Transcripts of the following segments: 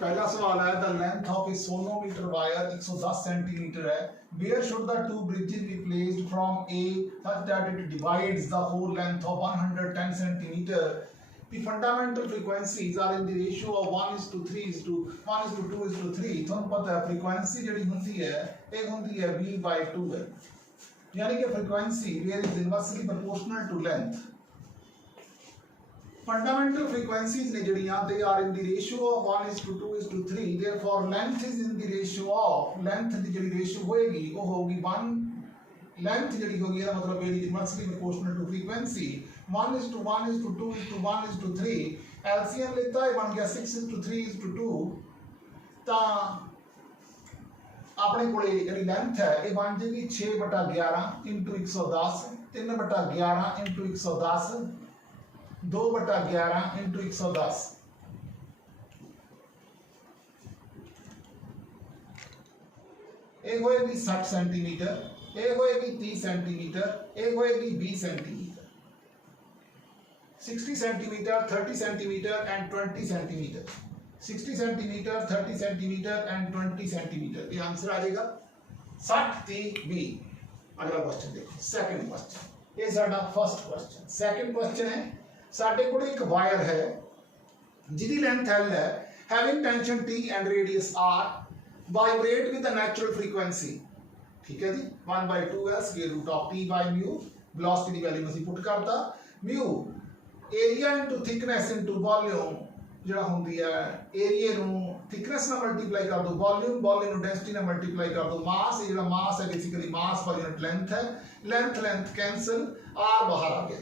पहला सवाल है the length of a sonometer wire 110 centimetre है where should the two bridges be placed from a such that it divides the whole length of 110 centimetre the fundamental frequencies are in the ratio of 1:3:1:2:3 ਤੁਹਾਨੂੰ ਪਤਾ ਹੈ frequency ਜਿਹੜੀ ਹੁੰਦੀ ਹੈ ਇਹ ਹੁੰਦੀ ਹੈ v/2l यानी कि frequency where is inversely proportional to length fundamental frequencies ने जड़ियां they are in the ratio of 1:2:3 therefore length is in the ratio of length दी जड़ी ratio होएगी वो होगी 1 length जड़ी होगी ਇਹਦਾ मतलब where is inversely proportional to frequency 1:1:2:1:3 LCM लेता है बन गया 6:3:2 ਤਾਂ ਆਪਣੇ ਕੋਲੇ ਜਿਹੜੀ ਲੈਂਥ ਹੈ ਇਹ ਬਣ ਜੇਗੀ 6/11 * 110 3/11 * 110 2/11 * 110 ਇਹ ਹੋਏਗੀ 60 सेंटीमीटर ਇਹ होएगी 30 सेंटीमीटर ਇਹ होएगी 20 centimetre 60 centimetre 30 centimetre and 20 centimetre 60 centimetre 30 centimetre and 20 centimetre ये आंसर आ जाएगा 60 30 20 अगला क्वेश्चन देखो सेकंड क्वेश्चन ये साडा फर्स्ट क्वेश्चन सेकंड क्वेश्चन है साडे कोल एक वायर है जिहदी लेंथ l है having tension t and radius r vibrate with the natural frequency ठीक है जी 1/2l square root of t by mu velocity दी वैल्यू ਅਸੀਂ पुट करता mu area into thickness into volume ਜਿਹੜਾ ਹੁੰਦੀ ਹੈ ਏਰੀਆ ਨੂੰ ਥਿਕਨੈਸ ਨਾਲ ਮਲਟੀਪਲਾਈ ਕਰ ਦੋ ਵੋਲਿਊਮ ਨੂੰ ਡੈਂਸਿਟੀ ਨਾਲ ਮਲਟੀਪਲਾਈ ਕਰ ਦੋ ਮਾਸ ਇਹ ਜਿਹੜਾ ਮਾਸ ਹੈ basically mass per unit length ਹੈ ਲੈਂਥ कैंसिल r ਬਾਹਰ ਆ ਗਿਆ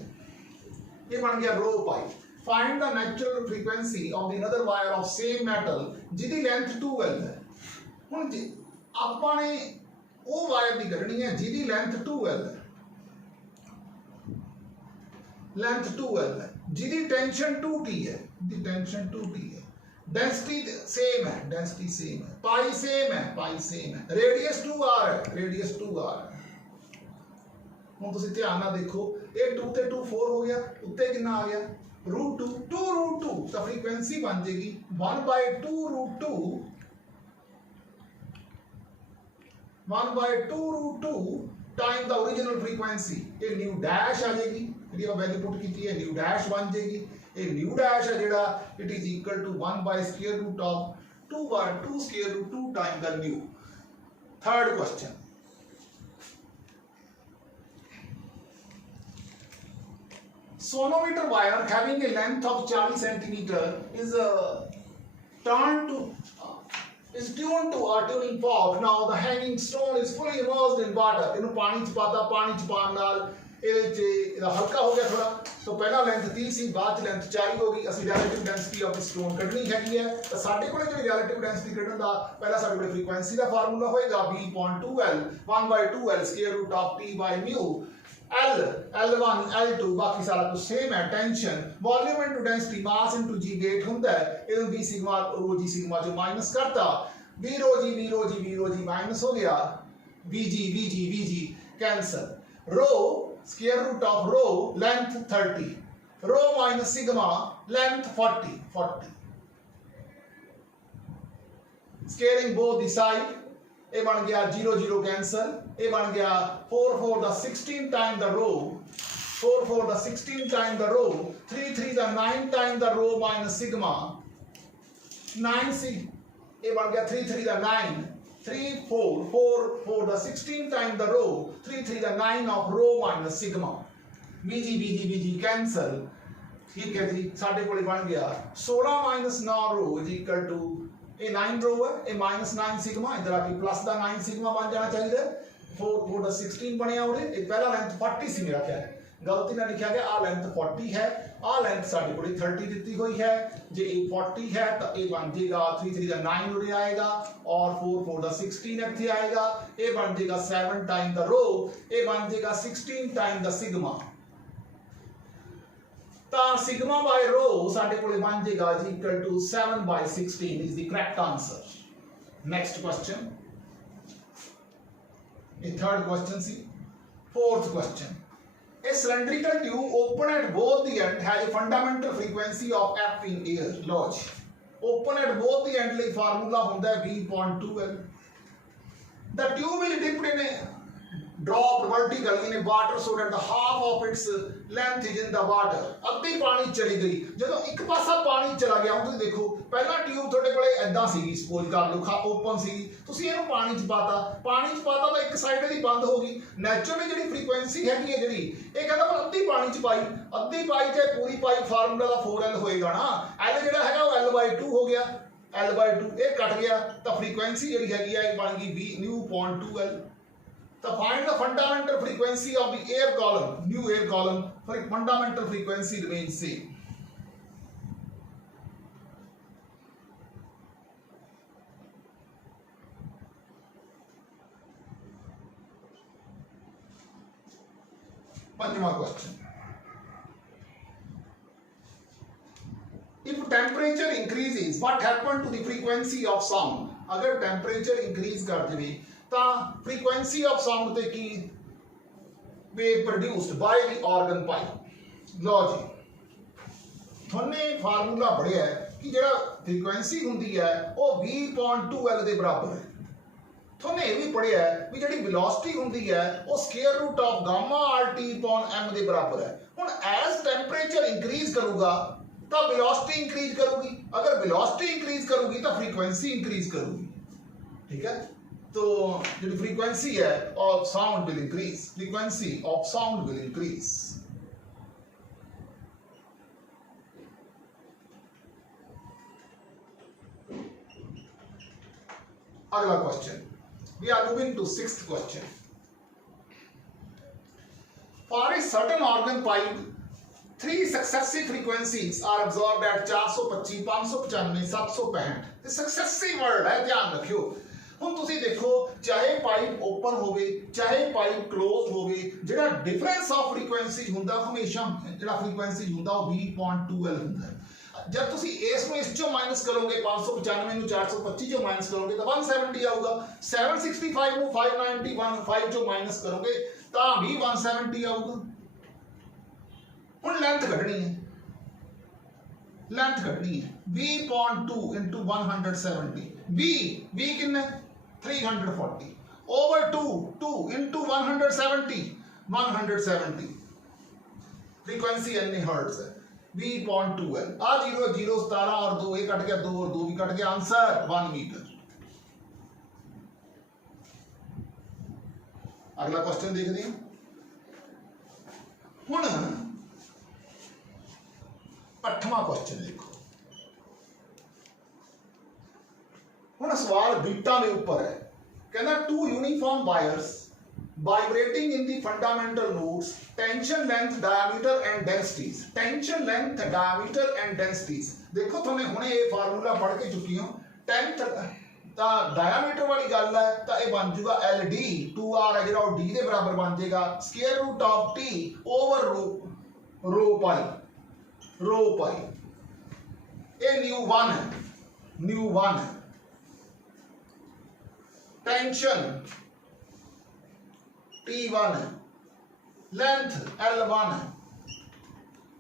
ਇਹ ਬਣ ਗਿਆ ρ pi find the natural frequency of the another wire of same metal ਜਿਹਦੀ ਲੈਂਥ 2l ਹੈ ਹੁਣ ਜੀ ਆਪਾਂ ਨੇ ਉਹ ਵਾਇਰ ਦੀ ਕੱਢਣੀ ਹੈ ਜਿਹਦੀ ਲੈਂਥ 2l ਹੈ लेंथ 2l है जिदी टेंशन 2t है दी टेंशन 2t है डेंसिटी सेम है पाई सेम है रेडियस 2r है रेडियस 2r है ਹੁਣ ਤੁਸੀਂ ਧਿਆਨ ਨਾਲ ਦੇਖੋ ਇਹ 2 ਤੇ 2 4 ਹੋ ਗਿਆ ਉੱਤੇ ਕਿੰਨਾ ਆ ਗਿਆ √2 2√2 ਤਾਂ ਫ੍ਰੀਕੁਐਂਸੀ ਬਣ ਜੇਗੀ 1/2√2 1/2√2 टाइम द ओरिजिनल फ्रीक्वेंसी ये न्यू डैश आ जाएगी ਜਿਹੜੀ ਆਪਾਂ ਵੈਲਿਊ ਪੁੱਟ ਕੀਤੀ ਹੈ ਨਿਊ ਡੈਸ਼ ਬਣ ਜਾਏਗੀ ਇਹ ਨਿਊ ਡੈਸ਼ ਹੈ ਜਿਹੜਾ it is equal to 1/√2 square root 2 time the nu third question sonometer wire having a length of 40 centimeter is tuned to a tuning fork now the hanging stone is fully immersed in water ਇਹਨੂੰ ਪਾਣੀ ਚ ਪਾਤਾ ਪਾਣੀ ਚ ਪਾਣ ਨਾਲ ਇਹਦੇ ਚ ਹਲਕਾ ਹੋ ਗਿਆ ਥੋੜਾ तो पहला लेंथ 30 ਸੀ ਬਾਅਦ ਚ ਲੈਂਥ 40 ਹੋ ਗਈ ਅਸੀਂ ਰਿਲੇਟਿਵ ਡੈਂਸਿਟੀ ਆਫ ਸਟੋਨ ਕੱਢਣੀ ਹੈਗੀ ਹੈ ਤਾਂ ਸਾਡੇ ਕੋਲੇ ਜਿਹੜੀ ਰਿਲੇਟਿਵ ਡੈਂਸਿਟੀ ਕੱਢਣ ਦਾ ਪਹਿਲਾ ਸਾਡੇ ਕੋਲੇ ਫ੍ਰੀਕੁਐਂਸੀ ਦਾ ਫਾਰਮੂਲਾ ਹੋਏਗਾ v/2l 1/2l square root of t by mu L L1 L2 बाकी सारा कुछ सेम है tension volume into density mass into g weight ਹੁੰਦਾ ਹੈ ਇਹਨੂੰ v sigma rho g sigma जो माइनस करता v rho g माइनस हो गया v g cancel rho square root of rho length 30 rho minus sigma length 40 scaling both the side ये बन गया 0 कैंसिल ये बन गया 4 the 16 time the rho 4 the 16 time the rho 3 the 9 time the rho minus sigma 9 सी ये बन गया 3 the 9 3 4 the 16 time the rho 3 the 9 of rho minus sigma bg cancel ठीक है जी साडे कोले बन गया 16 - 9 रो इज इक्वल टू ये 9 रो है ये -9 सिग्मा इधर आके प्लस दा 9 सिग्मा बन जाना चाहिए 4 दा 16 बनया उड़े ये पहला लेंथ 40 सी मेरा क्या है गलती ना लिखा गया आ लेंथ 40 है आ लेंथ साडी कोली 30 दी हुई है जे ये 40 है तो ये बन जाएगा 3 दा 9 उड़े आएगा और 4 दा 16 इथे आएगा ये बन जाएगा 7 टाइम द रो ये बन जाएगा 16 टाइम द सिग्मा ता सिग्मा बाय रो साडे कोले बन जाएगा g equal to 7/16 is the correct answer next question ये third question C fourth question A cylindrical tube open at both the end has a fundamental frequency of f in air. Lodge. Open at both the end ਲਈ formula ਹੁੰਦਾ है V.2L। The tube is dipped in a dropped vertically in a water so that the half of its length is in the water। ਅੱਧੀ ਪਾਣੀ ਚਲੀ ਗਈ, ਜਦੋਂ ਇੱਕ ਪਾਸਾ ਪਾਣੀ ਚਲਾ ਗਿਆ, ਹੁਣ ਤੁਸੀਂ ਦੇਖੋ ਪਹਿਲਾਂ ਟਿਊਬ ਤੁਹਾਡੇ ਕੋਲੇ ਐਦਾਂ ਸੀਗੀ, ਸਪੋਜ਼ ਕਰ ਲਓ ਓਪਨ ਸੀਗੀ, ਤੁਸੀਂ ਇਹਨੂੰ ਪਾਣੀ 'ਚ ਪਾਤਾ ਤਾਂ ਇੱਕ ਸਾਈਡ ਇਹਦੀ ਬੰਦ ਹੋ ਗਈ। ਨੈਚੁਰਲੀ ਜਿਹੜੀ ਫ੍ਰੀਕੁਐਂਸੀ ਹੈਗੀ ਹੈ ਜਿਹੜੀ ਇਹ ਕਹਿੰਦਾ ਮੈਂ ਅੱਧੀ ਪਾਣੀ 'ਚ ਅੱਧੀ ਪਾਈ ਚਾਹੇ ਪੂਰੀ ਪਾਈ, ਫਾਰਮੂਲਾ ਦਾ 4L ਹੋਏਗਾ ਨਾ। L ਜਿਹੜਾ ਹੈਗਾ ਉਹ L/2 ਹੋ ਗਿਆ, L/2 ਇਹ ਕੱਟ ਗਿਆ ਤਾਂ ਫ੍ਰੀਕੁਐਂਸੀ ਜਿਹੜੀ ਹੈਗੀ ਹੈ ਇਹ ਬਣ ਗਈ V nu.2L। तो find the fundamental frequency of the air column, new air column, for fundamental frequency remains same। पंजवां question, if temperature increases what happened to the frequency of sound। अगर temperature increase कर देवे ਤਾਂ frequency of sound ਤੇ ਕੀ wave produced by the organ pipe। ਲਓ ਜੀ ਤੁਹਾਨੇ formula ਪੜਿਆ ਕਿ ਜਿਹੜਾ frequency ਹੁੰਦੀ ਹੈ ਉਹ V.2L ਦੇ ਬਰਾਬਰ ਹੈ। ਤੁਹਾਨੇ ਇਹ ਵੀ ਪੜਿਆ ਵੀ ਜਿਹੜੀ velocity ਹੁੰਦੀ ਹੈ ਉਹ square root of gamma RT/m ਦੇ ਬਰਾਬਰ ਹੈ। ਹੁਣ as temperature increase करूगा ਤਾਂ velocity increase करूगी, अगर velocity increase करूगी ਤਾਂ frequency increase करूगी। ठीक है, तो जो फ्रीक्वेंसी है of sound will increase, frequency of sound will increase. अगला question, we are moving to 6th question. For a certain organ pipe 3 successive frequencies are absorbed at 425, 595, 765। Successive word है, ध्यान रखियो। ਹੁਣ ਤੁਸੀਂ ਦੇਖੋ ਚਾਹੇ ਪਾਈਪ ਓਪਨ ਹੋਵੇ ਚਾਹੇ ਪਾਈਪ ਕਲੋਜ਼ ਹੋਵੇ, ਜਿਹੜਾ ਡਿਫਰੈਂਸ ਆਫ ਫ੍ਰੀਕੁਐਂਸੀ ਹੁੰਦਾ ਹਮੇਸ਼ਾ ਜਿਹੜਾ ਫ੍ਰੀਕੁਐਂਸੀ ਹੁੰਦਾ ਉਹ V.2L ਹੁੰਦਾ ਹੈ। जब तुसी इस ਨੂੰ ਇਸ ਚੋਂ ਮਾਈਨਸ ਕਰੋਗੇ 595 ਨੂੰ 425 ਚੋਂ ਮਾਈਨਸ ਕਰੋਗੇ ਤਾਂ 170 ਆਊਗਾ। 765 ਨੂੰ 591 ਚੋਂ ਮਾਈਨਸ ਕਰੋਗੇ ਤਾਂ ਵੀ 170 ਆਊਗਾ। ਹੁਣ ਲੈਂਥ ਕੱਢਣੀ ਹੈ, ਲੈਂਥ ਕੱਢਣੀ ਹੈ V.2 into 170। V ਕਿੰਨਾ 340 over 2 into 170 170 frequency n hertz है V.2L। आ 0 0 17 और 2 ये कट गया, 2 और 2 भी कट गया, आंसर 1 मीटर। अगला क्वेश्चन देखते हैं। हुण 8वां क्वेश्चन देखो। हुण सवाल बीटा के ऊपर है, कहना 2 uniform wires vibrating in the fundamental nodes, tension length diameter and densities। tension length diameter and densities देखो तुमने हुणे ये फार्मूला पढ़ के चुकी हो। टेंथ ता डायमीटर वाली गल है तो ये बन जाएगा LD 2R है जो D के बराबर बन जाएगा square root of T over rho pi. ये न्यू1 है, न्यू1 है। टेंशन T1 है, लेंथ L1 है,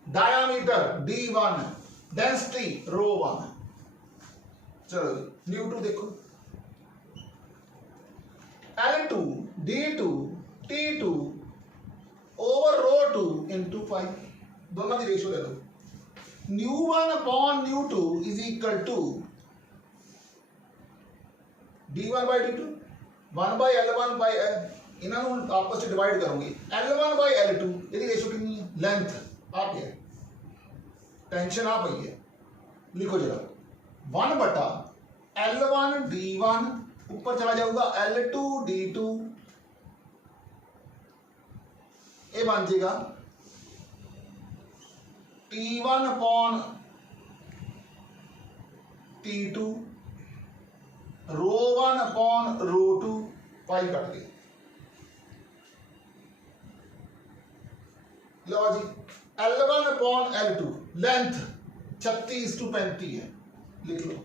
डायामीटर D1 है, डेंसिटी ρ1 है। चलो न्यू2 देखो L2 D2 T2 over ρ2 into 5, दोनों की रेशियो ले लो। न्यू1 अपॉन न्यू2 is equal to D1 by D2 1 by L1 by L, इन्होंने आपस में डिवाइड करोगे L1 by L2 यदि रेशियो कितनी है, लेंथ आप है, टेंशन आप ही है, लिखो जरा 1 बटा L1 D1 ऊपर चला जाऊंगा L2 D2, ये बन जाएगा T1 upon T2 ρ1 upon ρ2, pi cut गई। लो जी L1 अपॉन L2 लेंथ 36:35 है, लिख लो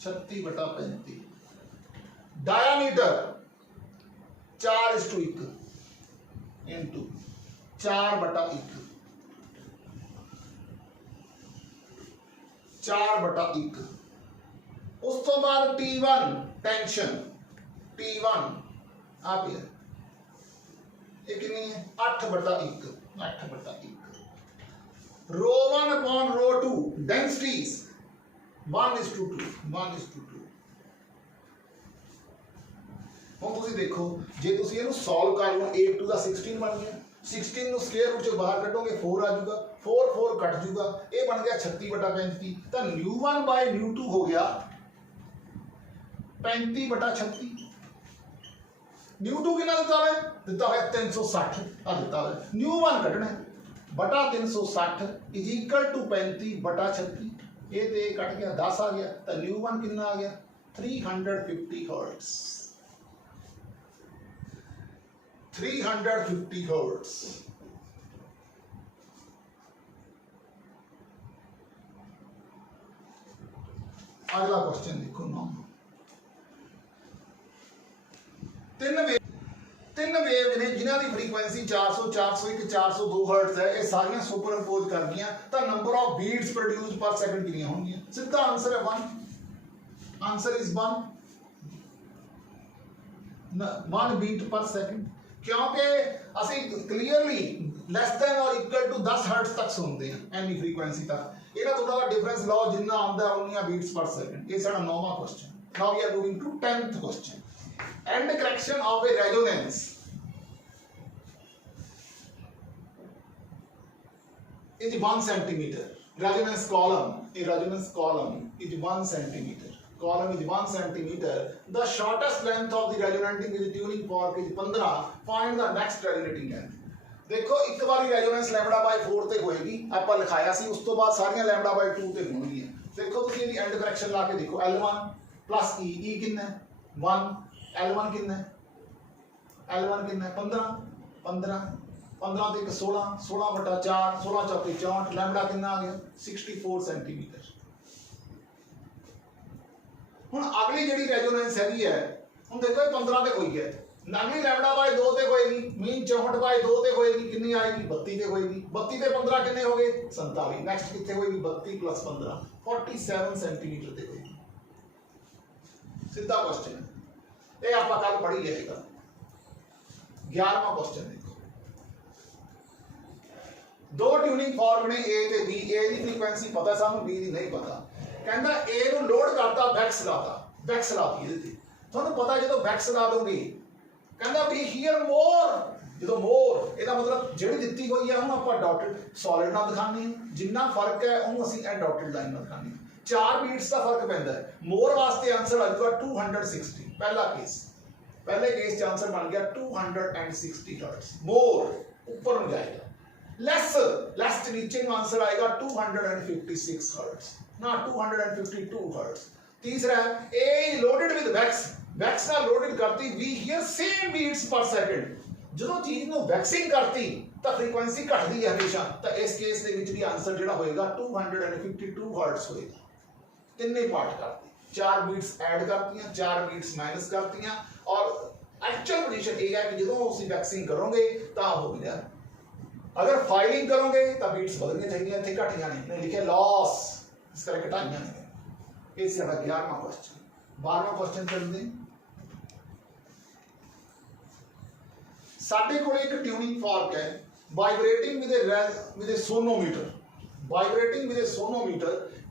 36/35। डायामीटर 4:1 इंटू 4/1 4/1 तो बाद T1 टेंशन T1 आप ये कितनी है 8/1 रो 1 अपॉन रो 2 डेंसिटीज 1:2 ਹੁਣ ਤੁਸੀਂ ਦੇਖੋ ਜੇ ਤੁਸੀਂ ਇਹਨੂੰ ਸੋਲਵ ਕਰ ਲਓ 8 to the 16 ਬਣ ਗਿਆ 16 ਨੂੰ ਸਕੁਅਰ ਰੂਟ ਚੋਂ ਬਾਹਰ ਕੱਢੋਗੇ 4 ਆ ਜਾਊਗਾ 4 ਕੱਟ ਜਾਊਗਾ ਇਹ ਬਣ ਗਿਆ 36/35 ਤਾਂ nu1 ਬਾਈ nu2 ਹੋ ਗਿਆ 35/36 nu2 ਕਿੰਨਾ ਦਿੱਤਾ ਹੋਇਆ 360 ਆ ਦਿੱਤਾ ਹੋਇਆ nu1 ਕੱਢਣਾ ਬਟਾ 360 इज इक्वल टू 35/36 ਇਹ ਤੇ ਕੱਟ ਗਿਆ 10 ਆ ਗਿਆ ਤਾਂ nu1 ਕਿੰਨਾ ਆ ਗਿਆ 350 हर्ट्ज 350 हर्ट्ज अगला क्वेश्चन देखो ना तीन वेव ने जिन्हां दी फ्रीक्वेंसी 400 401 402 हर्ट्ज है ये सारियां सुपर इंपोज कर दियां तो नंबर ऑफ बीट्स प्रोड्यूस्ड पर सेकंड कितनी होंगी सीधा आंसर है 1 आंसर इज 1 बीट पर सेकंड क्योंकि ਅਸੀਂ क्लीयरली ਲੈਸ ਦੈਨ ਔਰ ਇਕੁਅਲ ਟੂ 10 ਹਰਟਜ਼ ਤੱਕ ਸੁਣਦੇ ਹਾਂ ਐਨੀ ਫ੍ਰੀਕੁਐਂਸੀ ਤੱਕ ਇਹਦਾ ਥੋੜਾ ਡਿਫਰੈਂਸ ਲਾਓ ਜਿੰਨਾ ਆਉਂਦਾ ਉਨੀਆਂ ਬੀਟਸ ਪਰ ਸੈਕਿੰਡ ਇਹ ਸਾਡਾ 9ਵਾਂ question now we are going to 10th question end correction of a resonance is 1 centimeter resonance column a resonance column is 1 centimeter column is 1 centimeter the shortest length of the resonating with tuning fork is 15 find the next resonating length देखो एक बारी resonance λ/4 ਤੇ ਹੋਏਗੀ ਆਪਾਂ ਲਿਖਾਇਆ ਸੀ ਉਸ ਤੋਂ ਬਾਅਦ ਸਾਰੀਆਂ λ/2 ਤੇ ਹੋਣਗੀਆਂ ਦੇਖੋ ਤੁਸੀਂ ਇਹਦੀ ਐਂਡ ਕਰੈਕਸ਼ਨ ਲਾ ਕੇ ਦੇਖੋ L1 plus E ਕਿੰਨਾ ਹੈ 1 L1 कितना है L1 कितना है 15 ਤੇ 16 16/4 16 चौके 64 लैम्बडा कितना आ गया 64 सेंटीमीटर ਹੁਣ ਅਗਲੀ ਜਿਹੜੀ ਰੈਜ਼ੋਨੈਂਸ ਹੈਗੀ ਹੈ ਹੁਣ ਦੇਖੋ ਇਹ 15 ਤੇ ਹੋਈ ਹੈ ਅਗਲੀ λ/2 ਤੇ ਹੋਏਗੀ ਮੀਨ 64/2 ਤੇ ਹੋਏਗੀ ਕਿੰਨੀ ਆਏਗੀ 32 ਤੇ ਹੋਏਗੀ 32 ਤੇ 15 ਕਿੰਨੇ ਹੋ ਗਏ 47 ਨੈਕਸਟ ਕਿੱਥੇ ਹੋਏਗੀ 32 + 15 47 सेंटीमीटर ਤੇ ਹੋਏਗੀ ਸਿੱਧਾ ਕੁਐਸਚਨ ये आप कल पढ़ी जाएगा 11वां क्वेश्चन देखो दो ट्यूनिंग फॉर्क ने ए ते बी ए दी फ्रीक्वेंसी पता सानू बी दी नहीं पता कहंदा ए नु लोड करता वैक्स लाती ਇਹਦੇ ਤੇ ਤੁਹਾਨੂੰ ਪਤਾ ਜਦੋਂ ਵੈਕਸ ਲਾ ਦੋਗੇ ਕਹਿੰਦਾ ਵੀ ਹੀਅਰ ਮੋਰ ਜਦੋਂ ਮੋਰ ਇਹਦਾ ਮਤਲਬ ਜਿਹੜੀ ਦਿੱਤੀ ਹੋਈ ਹੈ ਉਹਨੂੰ ਆਪਾਂ ਡਾਟਡ ਸੋਲਿਡ ਨਾਲ ਦਿਖਾਣੀ ਹੈ ਜਿੰਨਾ ਫਰਕ ਹੈ ਉਹਨੂੰ ਅਸੀਂ ਇਹ ਡਾਟਡ ਲਾਈਨ ਨਾਲ ਦਿਖਾਣੀ ਹੈ 4 बीट्स ਦਾ ਫਰਕ ਪੈਂਦਾ ਹੈ ਮੋਰ ਵਾਸਤੇ ਆਨਸਰ ਆ ਜਾਊਗਾ 260 पहला केस पहले केस च आंसर बन गया 260 हर्ट्ज मोर ऊपर में जाएगा लेस नीचे में आंसर आएगा 256 हर्ट्ज ना 252 हर्ट्ज तीसरा है ए लोडेड विद वैक्स ना लोडेड करती we hear same beats per second ਜਦੋਂ ਚੀਜ਼ ਨੂੰ ਵੈਕਸਿੰਗ ਕਰਤੀ ਤਾਂ ਫ੍ਰੀਕੁਐਂਸੀ ਘਟਦੀ ਹੈ ਹਮੇਸ਼ਾ ਤਾਂ ਇਸ ਕੇਸ ਦੇ ਵਿੱਚ ਵੀ ਆਨਸਰ ਜਿਹੜਾ ਹੋਏਗਾ 252 ਹਰਟਜ਼ ਹੋਏਗਾ ਤਿੰਨੇ ਪਾਰਟ ਕਰਤੇ 4 बीट्स ऐड करती 4 बीट्स माइनस करती और एक्चुअल पोजीशन ये है कि जो उसी वैक्सिंग करोगे तो हो गया अगर फाइलिंग करोगे तो बीट्स बदलनी चाहिए थे घटिया नहीं लिखे लॉस इस तरह घटाइया नहीं ये साडा 11वां क्वेश्चन 12वां क्वेश्चन चलते साडे कोल एक ट्यूनिंग फॉर्क है vibrating with a sonometer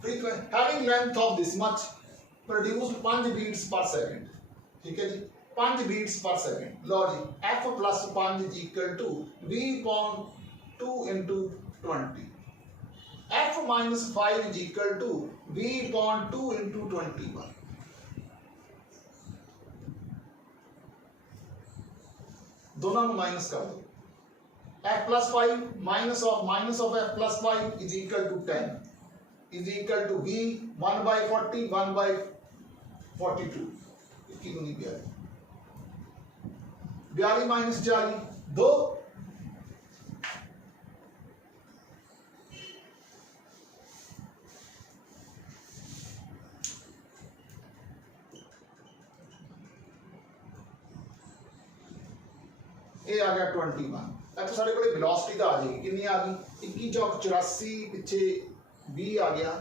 frequency having length of this much produced 5 beats per second ठीक है जी 5 बीट्स पर सेकंड लो जी f + 5 is equal to v upon 2 into 20 f - 5 is equal to v upon 2 into 21 दोनों को minus कर दो f + 5 minus of f + 5 is equal to 10 is equal to v 1/40 1/42 इसकी दूनी 42 - 40 2 ये आ गया 21 अच्छा साढ़े को वेलोसिटी तो आ जाएगी कितनी आ गई 21 चौक 84 पिछे 20 आ गया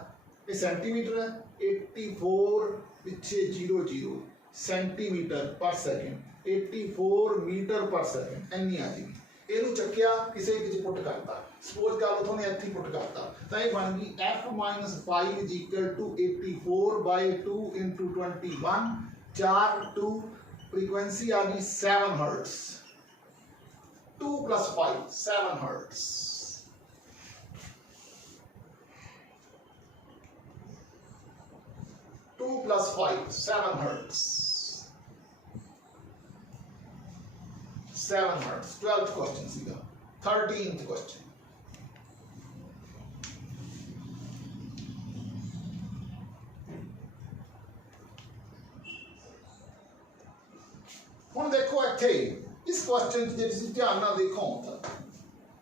ये सेंटीमीटर है 84 पिछे 00 सेंटीमीटर पर सेकंड 84 मीटर पर सेकंड इन्नी आ जाएगी। ਇਹਨੂੰ ਚੱਕਿਆ ਕਿਸੇ ਇੱਕ ਚ ਪੁੱਟ ਕਰਤਾ, ਸਪੋਜ਼ ਕਰ ਲਓ ਤੁਹਾਨੂੰ ਇੱਥੇ ਪੁੱਟ ਕਰਤਾ ਤਾਂ ਇਹ ਬਣ ਗਈ f - 5 is equal to 84 by 2 into 21 4 2 frequency आ गई 7 hertz 2 + 5 7 hertz. Two plus 5 7 hertz 7 hertz 12th question सीधा 13th question ਹੁਣ ਦੇਖੋ ਇੱਥੇ ਇਸ ਕੁਐਸਚਨ ਜੇ ਤੁਸੀਂ ਧਿਆਨ ਨਾਲ ਦੇਖੋ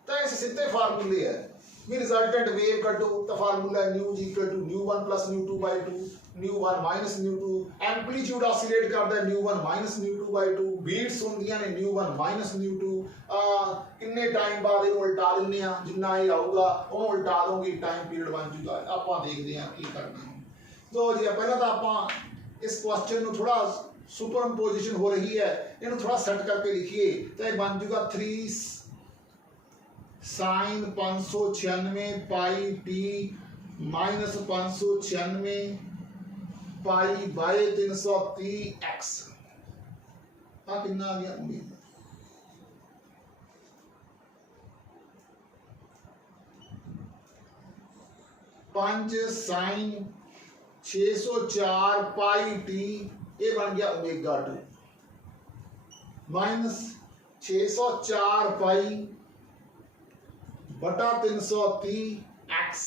ਤਾਂ ਇਸ ਸਿੱਧੇ ਫਾਰਮੂਲੇ ਹੈ ਵੀ ਰਿਜ਼ਲਟੈਂਟ ਵੇਵ ਕੱਢੋ ਤਾਂ formula nu = nu1 + nu2/2 nu1 - nu2 amplitude oscillate करता है nu1 - nu2/2 बीट्स ਹੁੰਦੀਆਂ ਨੇ nu1 - nu2 ਕਿੰਨੇ ਟਾਈਮ ਬਾਅਦ ਇਹਨੂੰ ਉਲਟਾ ਦਿੰਨੇ ਆ ਜਿੰਨਾ ਇਹ ਆਊਗਾ ਉਹਨੂੰ ਉਲਟਾ ਦੋਗੇ ਟਾਈਮ ਪੀਰੀਅਡ ਬਣ ਜੂਗਾ। ਆਪਾਂ ਦੇਖਦੇ ਆ ਕੀ ਕਰਨਾ ਹੈ। तो जी ਪਹਿਲਾਂ ਤਾਂ ਆਪਾਂ ਇਸ ਕੁਐਸਚਨ ਨੂੰ ਥੋੜਾ ਸੁਪਰਇੰਪੋਜੀਸ਼ਨ ਹੋ ਰਹੀ ਹੈ ਇਹਨੂੰ ਥੋੜਾ ਸੈੱਟ ਕਰਕੇ ਲਿਖੀਏ ਤਾਂ ਇਹ ਬਣ ਜੂਗਾ 3 sin 596 pi t - 596 pi by 330 x आ कितना आ गया उम्मीद 5 sin 604 पाई t ये बन गया ω2 माइनस 604 पाई बटा 330 x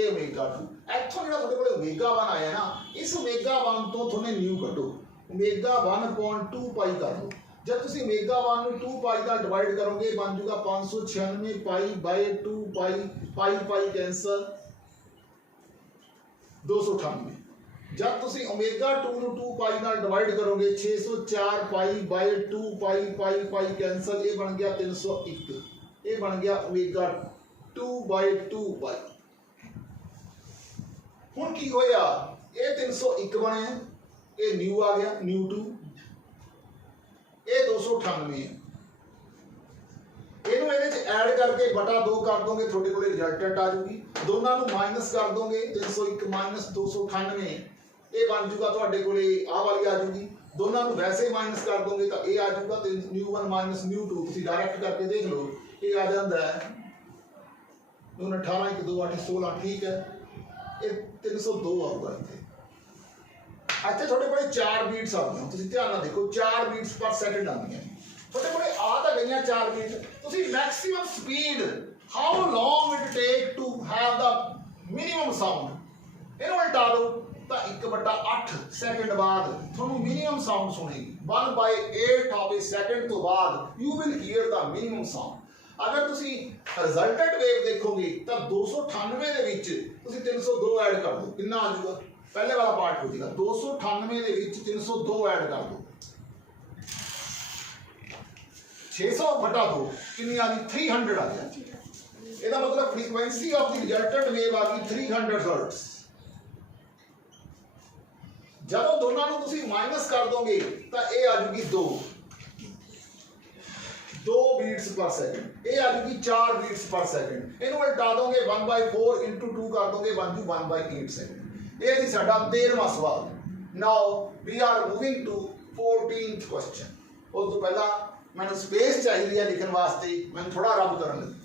ਇਹ ω2 ਇੱਥੋਂ ਜਿਹੜਾ ਤੁਹਾਡੇ ਕੋਲ ω1 ਆਇਆ ਨਾ ਇਸ ω1 ਤੋਂ ਤੁਹਾਨੂੰ ਨਿਊ ਕੱਢੋ ω1/2 ਪਾਈ ਕਰ ਲਓ। जब ਤੁਸੀਂ ω1 ਨੂੰ 2 ਪਾਈ ਦਾ ਡਿਵਾਈਡ ਕਰੋਗੇ ਬਣ ਜਾਊਗਾ 596 ਪਾਈ ਬਾਈ 2 ਪਾਈ ਪਾਈ ਕੈਂਸਲ 298। जब ਤੁਸੀਂ ω2 ਨੂੰ 2 ਪਾਈ ਨਾਲ ਡਿਵਾਈਡ ਕਰੋਗੇ 604 ਪਾਈ ਬਾਈ 2 ਪਾਈ ਕੈਂਸਲ ਇਹ ਬਣ ਗਿਆ 301 ਇਹ ਬਣ ਗਿਆ ω2/2 ਪਾਈ। ਹੁਣ ਕੀ ਹੋਇਆ ਇਹ 301 ਬਣਿਆ ਇਹ ਨਿਊ ਆ ਗਿਆ nu2 ਇਹ 298 ਹੈ ਇਹਨੂੰ ਇਹਦੇ ਚ ਐਡ ਕਰਕੇ बटा 2 कर दोगे ਤੁਹਾਡੇ ਕੋਲੇ ਰਿਜ਼ਲਟੈਂਟ ਆ ਜੂਗੀ ਦੋਨਾਂ ਨੂੰ ਮਾਈਨਸ ਕਰ ਦੋਗੇ 301 - 298 ਇਹ ਬਣ ਜੂਗਾ ਤੁਹਾਡੇ ਕੋਲੇ ਆਹ ਵਾਲੀ ਆ ਜੂਗੀ ਦੋਨਾਂ ਨੂੰ ਵੈਸੇ ਮਾਈਨਸ ਕਰ ਦੋਗੇ ਤਾਂ ਇਹ ਆ ਜੂਗਾ nu1 - nu2 ਤੁਸੀਂ ਡਾਇਰੈਕਟ ਕਰਕੇ ਦੇਖ ਲਓ ਇਹ ਆ ਜਾਂਦਾ ਹੈ 18 1 2 8 16 ठीक है ਇਹ 302 ਆਊਗਾ ਇੱਥੇ ਤੁਹਾਡੇ ਕੋਲੇ 4 ਬੀਟਸ ਆਉਂਦੀਆਂ ਤੁਸੀਂ ਧਿਆਨ ਨਾਲ ਦੇਖੋ 4 ਬੀਟਸ ਪਰ ਸੈਕਿੰਡ ਆਉਂਦੀਆਂ ਤੁਹਾਡੇ ਕੋਲੇ ਆ ਤਾਂ ਗਈਆਂ 4 ਬੀਟ ਤੁਸੀਂ maximum speed how long it take to have the minimum sound ਇਹਨੂੰ ਉਲਟਾ ਦਿਓ ਤਾਂ 1/8 ਸੈਕਿੰਡ ਬਾਅਦ ਤੁਹਾਨੂੰ ਮਿਨੀਮਮ ਸਾਊਂਡ ਸੁਣੇਗੀ 1/8 ਆਫ a second ਤੋਂ ਬਾਅਦ you will hear the minimum sound. अगर ਤੁਸੀਂ ਰਿਜ਼ਲਟੈਂਟ ਵੇਵ ਦੇਖੋਗੇ ਤਾਂ 298 ਦੇ ਵਿੱਚ ਤੁਸੀਂ 302 ਐਡ ਕਰ ਦਿਓ ਕਿੰਨਾ ਆ ਜਾਊਗਾ ਪਹਿਲੇ ਵਾਲਾ ਪਾਰਟ ਹੋ ਜਾਏਗਾ 298 ਦੇ ਵਿੱਚ 302 ਐਡ ਕਰ ਦਿਓ 600/2 ਕਿੰਨੀ ਆ ਗਈ 300 ਆ ਗਿਆ ਇਹਦਾ ਮਤਲਬ frequency of the resultant wave ਆ ਗਈ 300 ਹਰਟਜ਼। ਜਦੋਂ ਦੋਨਾਂ ਨੂੰ ਤੁਸੀਂ ਮਾਈਨਸ ਕਰ ਦੋਗੇ ਤਾਂ ਇਹ ਆ ਜੂਗੀ 2 बीट्स पर सेकंड ये आ जाएगी 4 बीट्स पर सेकंड इन्हों उल्टा दोगे 1/4 × 2 कर दोगे बन जू 1/8 सेकंड। ये जी साडा 13वां सवाल। Now we are moving to 14th question. उस तो पहला मैंने स्पेस चाहिए लिखने वास्ते मैंने थोड़ा रब करन लगी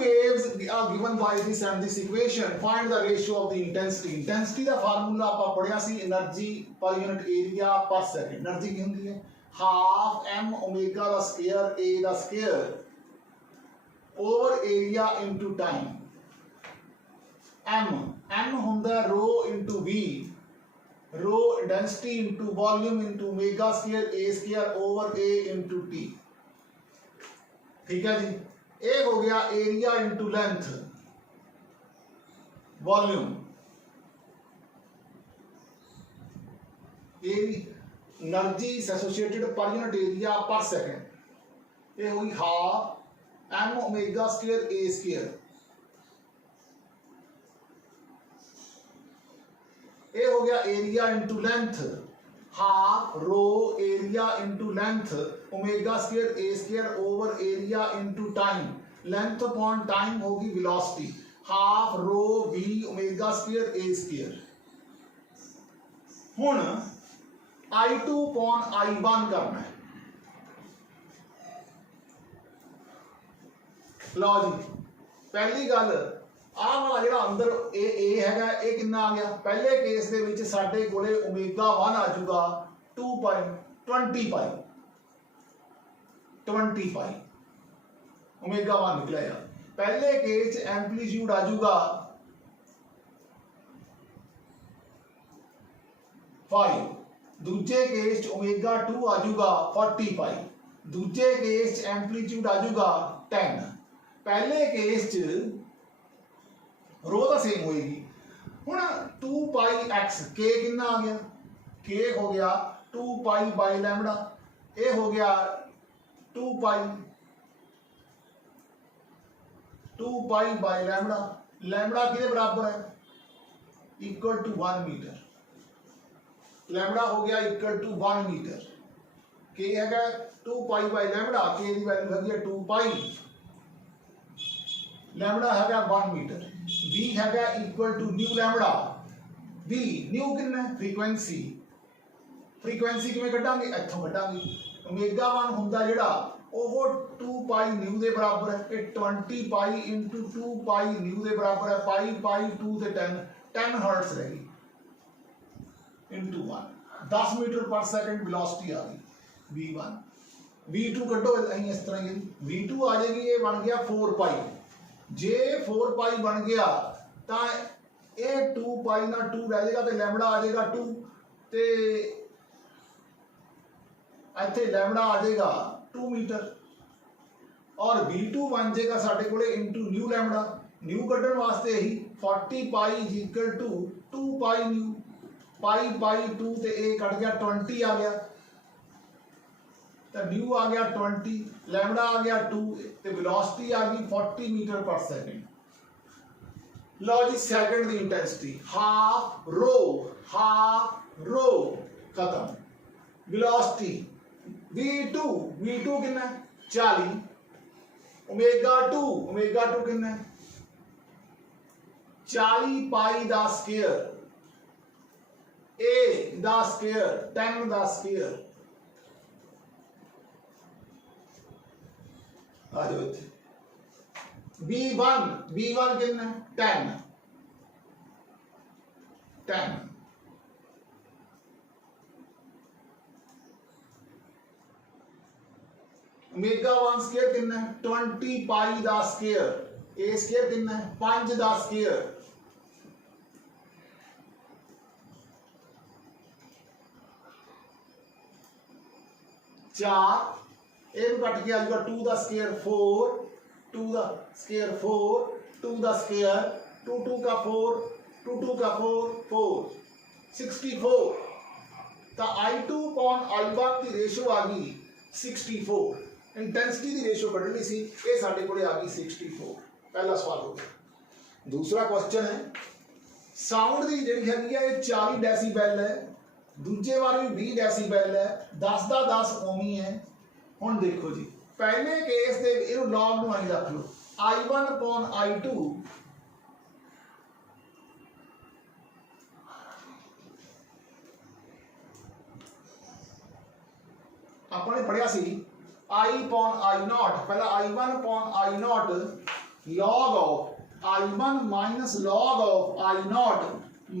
waves are given by this and this equation. Find the ratio of the intensity. Intensity ਦਾ ਫਾਰਮੂਲਾ ਆਪਾਂ ਪੜਿਆ ਸੀ energy per unit area per second. Energy ਕੀ ਹੁੰਦੀ ਹੈ ਹਾਫ m ਓਮੇਗਾ ਦਾ ਸਕੁਅਰ a ਦਾ square over area into time. m ਹੁੰਦਾ rho into v rho density into volume into omega square a square over a into t। ठीक है जी। एक हो गया area into length volume energy associated per unit area per second, ये हुई half m omega square a square, ये हो गया area into length, half rho area into length omega square a square over area into time, length upon time होगी velocity, half rho v omega square a square. हुण I2 upon I1 करना है। लो जी, पहली गल आह वाला जिहड़ा अंदर ए हैगा ये कितना आ गया, पहले केस दे विच साडे कोले ओमेगा 1 आ जाऊगा 2 पाई 20 पाई ओमेगा 1 निकलेगा। पहले केस एम्पलीट्यूड आ जाऊगा 5, दूजे केस ओमेगा 2 आ जाऊगा 40 पाई, दूजे केस एम्पलीट्यूड आ जाऊगा 10। पहले केस रो तो सेम होएगी। हुण 2 पाई एक्स के कितना आ गया, के हो गया 2 पाई बाई लैम्बडा, ये हो गया 2 पाई बाई लैम्बडा, लैम्बडा किसके बराबर है, इक्वल टू 1 मीटर, लैम्बडा हो गया इक्वल टू 1 मीटर, के है 2 पाई बाई लैम्बडा, के की वैल्यू है 2 पाई, लैम्बडा है 1 मीटर, v है equal to nu lambda, v nu कितना है फ्रीक्वेंसी, फ्रीक्वेंसी किवें कटांगे इत्थों कटांगे, ओमेगा 1 हुंदा जिहड़ा वो 2 पाई न्यू दे बराबर है, ये 20 पाई इंटू 2 पाई न्यू दे बराबर है, पाई पाई 2 ते 10 हर्ट्ज रहेगी इंटू 1, 10 मीटर पर सेकंड वेलोसिटी आ गई v1, v2 कटो इस तरह ही v2 आ जाएगी, ये बन गया 4 पाई, जे 4 पाई बन गया तो ये 2 पाई ना 2 रह जाएगा तो लैम्बडा आ जाएगा 2, ते इत्थे लैम्बडा आ जाएगा 2 मीटर, और v2 बन जाएगा साडे कोले इंटू न्यू लैम्बडा, न्यू कड्ढण वास्ते ही 40 pi is equal to 2 pi nu, pi pi 2 ते ए कट गया 20 आ गया, तो न्यू आ गया 20, लैम्बडा आ गया 2 ते वेलोसिटी आ गई 40 मीटर पर सेकंड। लो जी सेकंड दी इंटेंसिटी हाफ रो खत्म, वेलोसिटी v2 कितना है 40, ओमेगा 2 कितना है 40 पाई दा स्क्वायर, a दा स्क्वायर 10 दा स्क्वायर, आ जाओ इत्थे v1 कितना है 10, ओमेगा 1 स्क्वायर कितना है 20 पाई दा स्क्वायर, a स्क्वायर कितना है 5 दा स्क्वायर, चार ए कट के आ जाएगा 2 दा स्क्वायर 4, 2 दा स्क्वायर 4, 2 दा स्क्वायर 2 2 का 4, 2 2 का 4 64, तो I2 अपॉन I1 की रेशो आ गई 64, इंटेंसिटी की रेशो कढ़नी सी, ये साडे कोले आ गई 64। पहला सवाल हो गया। दूसरा क्वेश्चन है साउंड की जिहड़ी हैगी है 40 डेसीबल है, दूजे वार भी 20 डेसीबल है, 10 का 10 ओमी है। हुण देखो जी पहले केस दे इहनूं लॉग नूं आई रख लो, I1 अपॉन I2 आपने पढ़िया सी I अपॉन I0, पहला I1 upon I0 log of I1 minus log of I0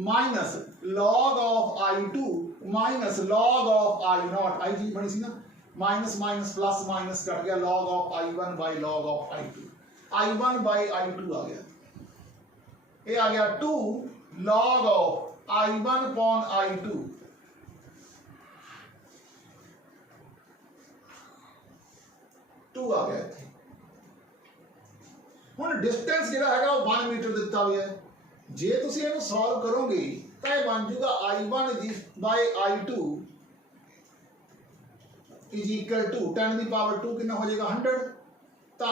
minus log of I2 minus log of I0, आई जी बनी सी ना, minus minus plus minus cut गया, log of I1 by log of I2, I1 by I2 आ गया, ये आ गया 2 log of I1 upon I2 2 आ गया। हुण distance जिहड़ा हैगा 1 मीटर दिता हुआ है, जे तुसीं इहनूं सॉल्व करोगे तो यह बन जूगा I1 by I2 is equal to 10 की पावर 2 कितना हो जाएगा 100। तो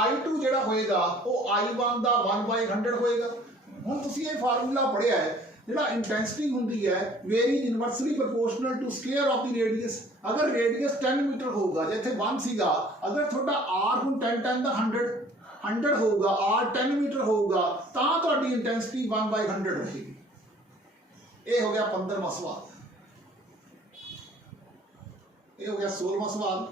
I2 ਜਿਹੜਾ ਹੋਏਗਾ ਉਹ I1 ਦਾ 1/100 ਹੋਏਗਾ। ਹੁਣ ਤੁਸੀਂ ਇਹ ਫਾਰਮੂਲਾ ਪੜਿਆ ਹੈ, ਜਿਹੜਾ ਇੰਟੈਂਸਿਟੀ ਹੁੰਦੀ ਹੈ varies inversely proportional to square of the radius. ਅਗਰ ਰੇਡੀਅਸ 10 ਮੀਟਰ ਹੋਊਗਾ, ਜੇ ਇੱਥੇ 1 ਸੀਗਾ, ਅਗਰ ਤੁਹਾਡਾ r ਹੁਣ 10 10 ਦਾ 100 ਹੋਊਗਾ, r 10 ਮੀਟਰ ਹੋਊਗਾ, ਤਾਂ ਤੁਹਾਡੀ ਇੰਟੈਂਸਿਟੀ 1/100 ਰਹੇਗੀ। ਇਹ ਹੋ ਗਿਆ 15ਵਾਂ ਸਵਾਲ। ਇਹ ਹੋ ਗਿਆ 16ਵਾਂ ਸਵਾਲ।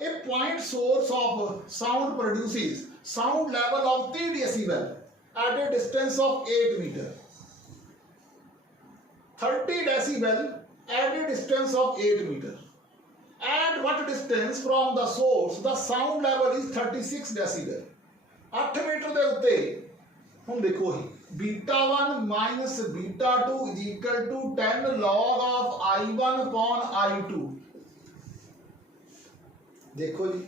A point source of sound produces sound level of 3 decibel at a distance of 8 meter. 30 decibel at a distance of 8 meter. At what distance from the source the sound level is 36 decibel? 8 meter ਦੇ ਉੱਤੇ ਹੁਣ ਦੇਖੋ ਹੀ beta 1 minus beta 2 is equal to 10 log of I1 upon I2। देखो जी,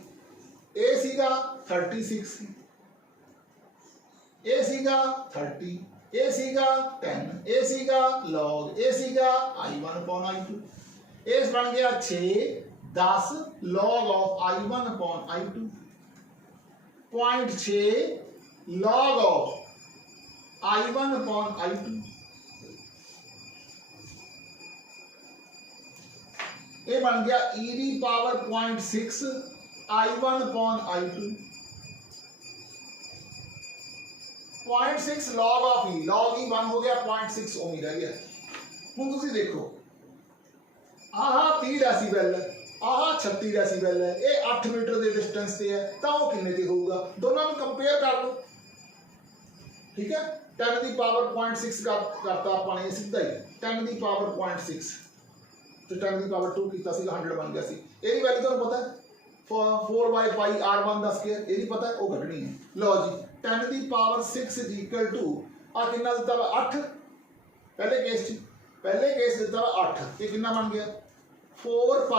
ए सीगा 36, ए सीगा 30, ए सीगा 10, ए सीगा log, ए सीगा I1 upon I2। ए बन गया 6 10 log of I1 upon I2। 0.6 log of I1 upon I2। ये बन गया e की power 0.6 I1 upon I2। 0.6 log of e, log e 1 हो गया, 0.6 ओम रह गया। ਹੁਣ ਤੁਸੀਂ ਦੇਖੋ ਆਹ 30 ਡੈਸੀਬਲ ਹੈ, ਆਹ 36 ਡੈਸੀਬਲ ਹੈ, ਇਹ 8 ਮੀਟਰ ਦੇ ਡਿਸਟੈਂਸ ਤੇ ਹੈ, ਤਾਂ ਉਹ ਕਿੰਨੇ ਤੇ ਹੋਊਗਾ? ਦੋਨਾਂ ਨੂੰ ਕੰਪੇਅਰ ਕਰ ਲਓ। ਠੀਕ ਹੈ, 10 ਦੀ ਪਾਵਰ 0.6 ਕਰਤਾ ਆਪਾਂ ਨੇ ਸਿੱਧਾ ਹੀ 10 ਦੀ ਪਾਵਰ 0.6 ਤੇ 10 ਦੀ ਪਾਵਰ 2 ਕੀਤਾ ਸੀਗਾ, 100 ਬਣ ਗਿਆ ਸੀ। ਇਹਦੀ ਵੈਲਿਊ ਤੁਹਾਨੂੰ ਪਤਾ ਹੈ 4/π r1 ਦਾ ਸਕੁਅਰ, ਇਹਦੀ ਪਤਾ ਹੈ, ਉਹ ਕੱਢਣੀ ਹੈ। ਲਓ ਜੀ 10 ਦੀ ਪਾਵਰ 6 ਇਜ਼ ਇਕੁਅਲ ਟੂ ਆ ਕਿੰਨਾ ਦਿੱਤਾ ਵਾ 8। ਪਹਿਲੇ ਕੇਸ ਦਿੱਤਾ ਵਾ 8, ਇਹ ਕਿੰਨਾ ਬਣ ਗਿਆ 4π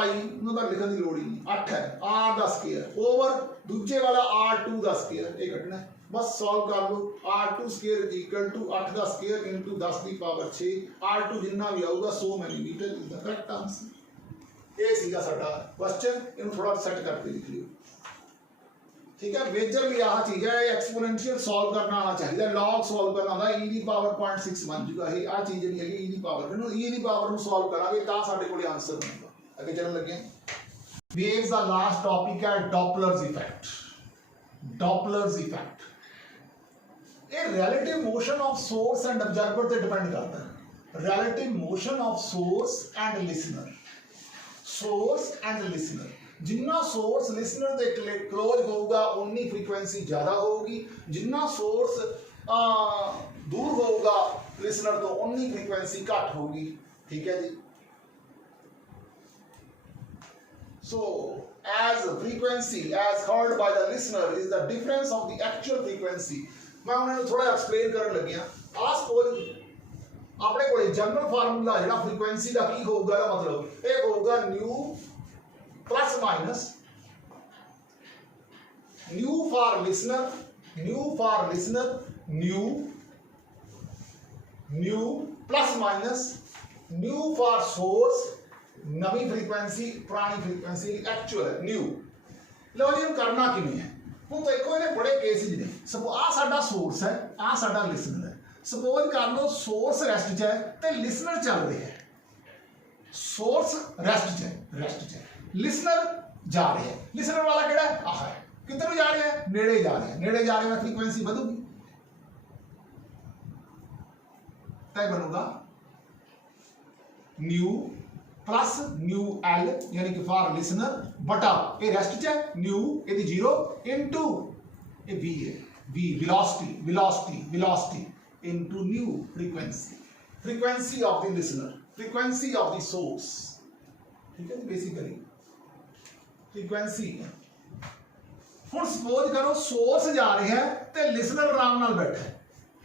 ਨੂੰ ਤਾਂ ਲਿਖਣ ਦੀ ਲੋੜ ਹੀ ਨਹੀਂ, 8 ਹੈ r ਦਾ ਸਕੁਅਰ ਓਵਰ ਦੂਜੇ ਵਾਲਾ r2 ਦਾ ਸਕੁਅਰ, ਇਹ ਕੱਢਣਾ ਹੈ। बस सॉल्व कर लो। r2 square is equal to 8 का स्क्वायर इनटू 10 की पावर 6, r2 जितना भी आऊगा 100 millimetre is the correct answer. ये सीधा साडा क्वेश्चन, इनको थोड़ा सेट करके लिख लियो। ठीक है, मेजर भी आह चीज है, एक्सपोनेंशियल सॉल्व करना आना चाहिए, लॉग सॉल्व करना होगा, e की पावर 0.6 बन जूगा। ये आ चीज नहीं है e की पावर, इन्हों e की पावर ਨੂੰ सॉल्व करांगे ਤਾਂ ਸਾਡੇ ਕੋਲੇ ਆਨਸਰ ਬਣੇਗਾ। ਅੱਗੇ ਚੱਲਣ ਲੱਗੇ वेव्स ਦਾ ਲਾਸਟ ਟੌਪਿਕ ਹੈ ਡੋਪਲਰਸ ਇਫੈਕਟ। ਡੋਪਲਰਸ ਇਫੈਕਟ ਇਹ relative motion of source and observer ਤੇ ਡਿਪੈਂਡ ਕਰਦਾ ਹੈ। Relative motion of source and listener. Source and listener, ਜਿੰਨਾ ਸੋਰਸ ਲਿਸਨਰ ਦੇ ਕਲੋਜ਼ ਹੋਊਗਾ ਉਨੀ ਫ੍ਰੀਕੁਐਂਸੀ ਜ਼ਿਆਦਾ ਹੋਊਗੀ, ਜਿੰਨਾ ਸੋਰਸ दूर होगा लिसनर तो उन्नी फ्रीक्वेंसी घट होगी। ठीक है जी। So as frequency as heard by the listener is the difference of the actual frequency। मैं उन्हें थोड़ा एक्सप्लेन करने लग गया। आज सपोज अपने को जनरल फार्मूला जेड़ा फ्रीक्वेंसी का की होगा, मतलब एक होगा new plus minus new for listener new plus minus new for source, Navi frequency पुरानी फ्रीक्वेंसी एक्चुअल न्यू। लो जी करना किवें है, ਹੁਣ देखो ये बड़े केस ने। सपोज आ साडा सोर्स है, आ साडा लिसनर है। सपोज कर लो सोर्स रेस्ट च है ते लिसनर चल रहा है। सोर्स रेस्ट च है, लिसनर जा रहा है। लिसनर वाला केड़ा है, आह है, किधर जा रहा है, नेड़े जा रहा है। नेड़े जा रहे हैं फ्रीक्वेंसी बढ़ूगी, तय बनूगा न्यू प्लस न्यू एल यानी कि फॉर लिसनर बटा ये रेस्ट च है न्यू ये जीरो इनटू ये वी है, v velocity into nu frequency of the listener, frequency of the source. ठीक है, बेसिकली फ्रीक्वेंसी। हुण सपोज करो सोर्स जा रहा है ते लिसनर आराम नाल बैठा है।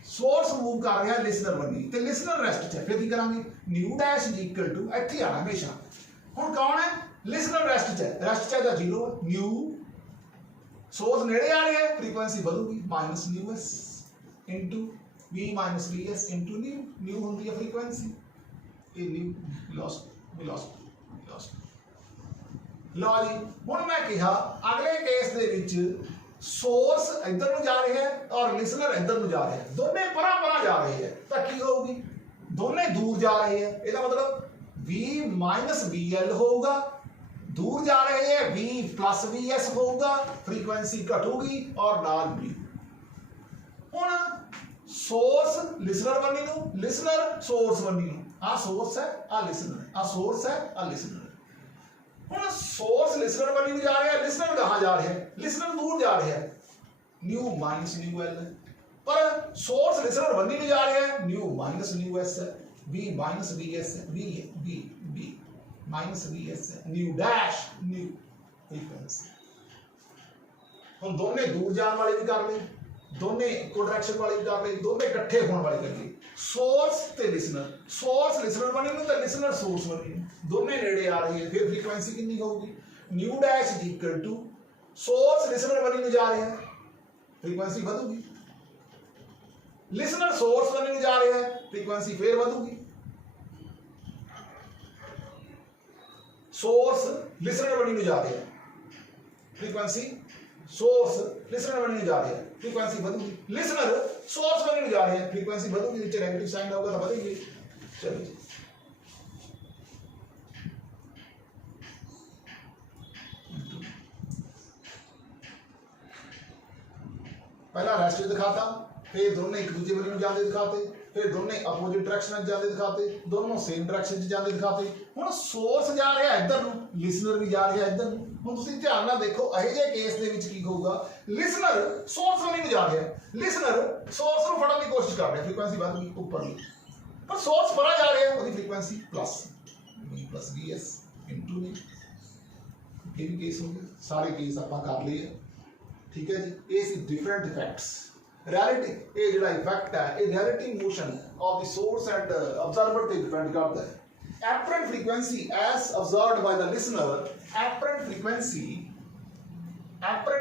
सोर्स मूव कर रहा है लिसनर बनी ते लिसनर रेस्ट च है, फिर की करांगे nu dash is equal to इत्थे आना हमेशा। हुण कौन है, लिसनर रेस्ट च है, रेस्ट च है जीरो न्यू सोर्स नेड़े आ रहा है फ्रीक्वेंसी बढ़ूगी minus nu s into v minus v s into nu nu होती है फ्रीक्वेंसी ये न्यू लॉस्ट लो जी हुण मैं कहा अगले केस दे विच सोर्स इधर नूं जा रहा है और लिसनर इधर नूं जा रहा है दोने परा परा जा रहे हैं तो की होगी दोने दूर जा रहे हैं इसका मतलब V माइनस वी एल होगा दूर जा रहे हैं V प्लस वी एस होगा फ्रीक्वेंसी घटूगी और नाल भी हुण सोर्स लिसनर बनी नूं लिसनर सोर्स बनी नूं आ सोर्स है आ लिसनर है आ सोर्स है आ लिसनर हुण सोर्स लिसनर बनी नूं जा रहा है लिसनर कहां जा रहा है लिसनर दूर जा रहा है न्यू माइनस न्यू एल पर सोर्स लिसनर बनी नूं जा रहा है न्यू माइनस न्यू एस है V minus v S V minus v S new dash new frequency हम दोने दूर जाने वाले भी कर ले दोने इको डायरेक्शन वाले भी कर ले दोने इकट्ठे होने वाले कर ले सोर्स ते लिसनर बनी नूं ते लिसनर सोर्स बनी दोने नेड़े आ रही है फिर फ्रीक्वेंसी कितनी होगी nu dash is equal to source listener बनी नूं जा रहे हैं फ्रीक्वेंसी बढ़ूगी लिसनर सोर्स बनी नूं जा रहे हैं फ्रीक्वेंसी फिर बढ़ूगी सोर्स लिसनर बनी नूं जा रहे हैं फ्रीक्वेंसी सोर्स लिसनर बनी नूं जा रहे हैं फ्रीक्वेंसी बढ़ूगी लिसनर सोर्स बनी नूं जा रहे हैं फ्रीक्वेंसी बढ़ूगी नीचे नेगेटिव साइन होगा तो बढ़ेगी चलिए पहला रेस्ट दिखाता फिर दोनों एक दूसरे बनी जाते दिखाते फिर दोनों अपोजिट डायरेक्शन जाते दिखाते दोनों सेम डायरेक्शन जाते दिखाते हुण सोर्स जा रहा है इधर नूं लिसनर भी जा रहा है इधर नूं हुण तुसीं ध्यान नाल देखो अहे जे केस दे विच की होगा लिसनर सोर्स बनी नूं जा रहा है लिसनर सोर्स नूं फड़न दी कोशिश कर रहा है फ्रीक्वेंसी बढ़ गई ऊपर ली पर सोर्स परा जा रहा है उसकी frequency plus v s into v ये भी केस हो गया सारे केस आपां कर लिए ठीक है जी ये सी डिफरेंट इफेक्ट्स रियलिटी ये जिहड़ा इफेक्ट है ये reality motion of the source and observer पे डिपेंड करता है apparent frequency as observed by the listener apparent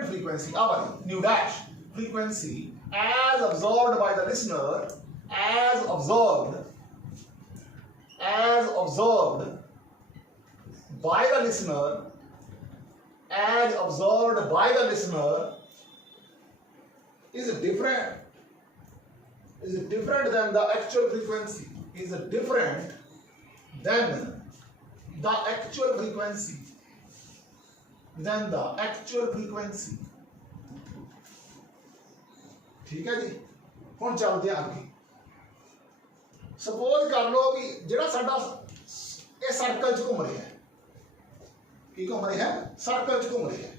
frequency our new dash frequency as observed by the listener as observed by the listener as observed by the listener is different than the actual frequency is different than the actual frequency ठीक है जी हुण चलते हैं आगे suppose कर लो भी जिहड़ा साडा ये सर्कल च घूम रहा है की घूम रहा है सर्कल च घूम रहा है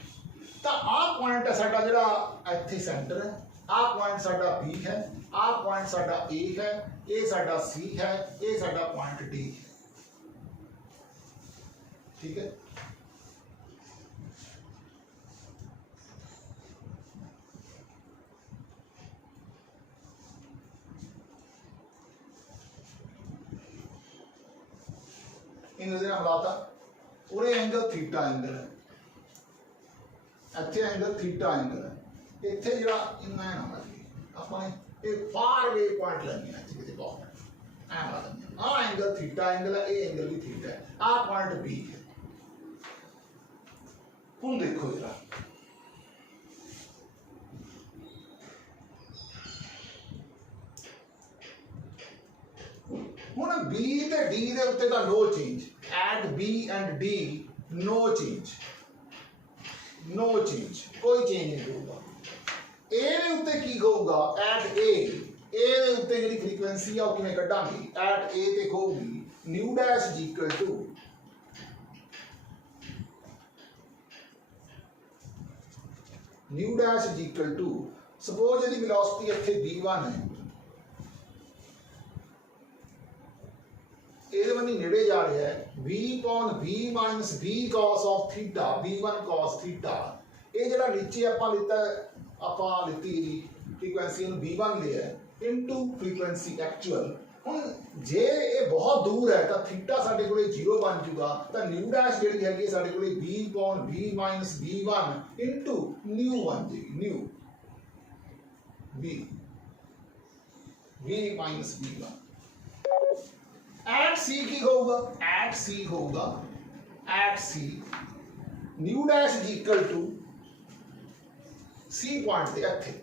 तो आ पॉइंट है साडा जिहड़ा इत्थे सेंटर है आ पॉइंट साडा बी है आ पॉइंट साडा ए है ये साडा सी है ये साडा पॉइंट डी है ठीक है इन नजर मिलाता पूरे एंगल थीटा एंगल है इत्थे एंगल थीटा एंगल है इत्थे जिहड़ा इन्ना ना लगे आपां ये फार वे पॉइंट लेनी है इत्थे बहुत ऐ ला देंगे आ एंगल थीटा एंगल है ये एंगल भी थीटा है आ पॉइंट बी है हुण देखो जरा हुण बी ते डी दे उत्ते दा no change at B and D no change कोई चेंज नहीं होगा ए दे उत्ते की होगा एट ए दे उत्ते जिहड़ी फ्रीक्वेंसी है वो किवें कढांगे एट ए ते होगी nu dash is equal to nu dash is equal to suppose यदि वेलोसिटी इत्थे v1 है ये बनी नेड़े जा रहा है v upon v minus v cos of theta v1 cos theta ये जरा नीचे आपां लेता आपां लेती फ्रीक्वेंसी v1 लिया इनटू फ्रीक्वेंसी एक्चुअल ਹੁਣ ਜੇ ਇਹ ਬਹੁਤ ਦੂਰ ਹੈ ਤਾਂ ਥੀਟਾ ਸਾਡੇ ਕੋਲੇ 0 ਬਣ ਜੂਗਾ ਤਾਂ ਨਿਊ ਡੈਸ਼ ਜਿਹੜੀ ਹੈਗੀ ਸਾਡੇ ਕੋਲੇ v upon v minus v1 into new ਬਣ ਜੇਗੀ new v minus v1 at c ਕੀ ਹੋਊਗਾ at c new dash is equal to c point ਤੇ ਇੱਥੇ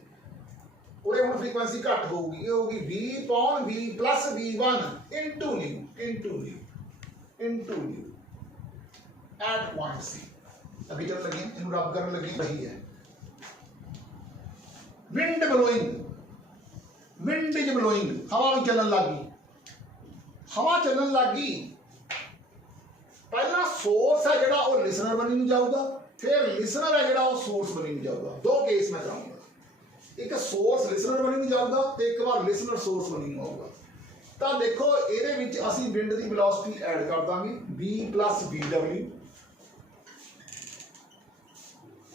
ਉਹਦੇ ਹੁਣ ਫ੍ਰੀਕੁਐਂਸੀ ਘੱਟ ਹੋਊਗੀ ਇਹ ਹੋਊਗੀ v upon v plus v1 into new at point c अभी चल लगे इनको रब करने लगे वही है wind is blowing हवा भी चलन लगी पहला सोर्स है जेड़ा वो लिसनर बनी ਨੂੰ जाऊगा फिर लिसनर है जेड़ा वो सोर्स बनी ਨੂੰ जाऊगा दो केस में कराऊंगा एक सोर्स लिसनर बनी ਨੂੰ जाऊगा ਤੇ ਇੱਕ ਵਾਰ ਲਿਸਨਰ ਸੋਰਸ ਬਣੀ ਨੂੰ ਆਊਗਾ ਤਾਂ ਦੇਖੋ ਇਹਦੇ ਵਿੱਚ ਅਸੀਂ ਵਿੰਡ ਦੀ ਵੈਲੋਸਿਟੀ ਐਡ ਕਰ ਦਾਂਗੇ v plus vw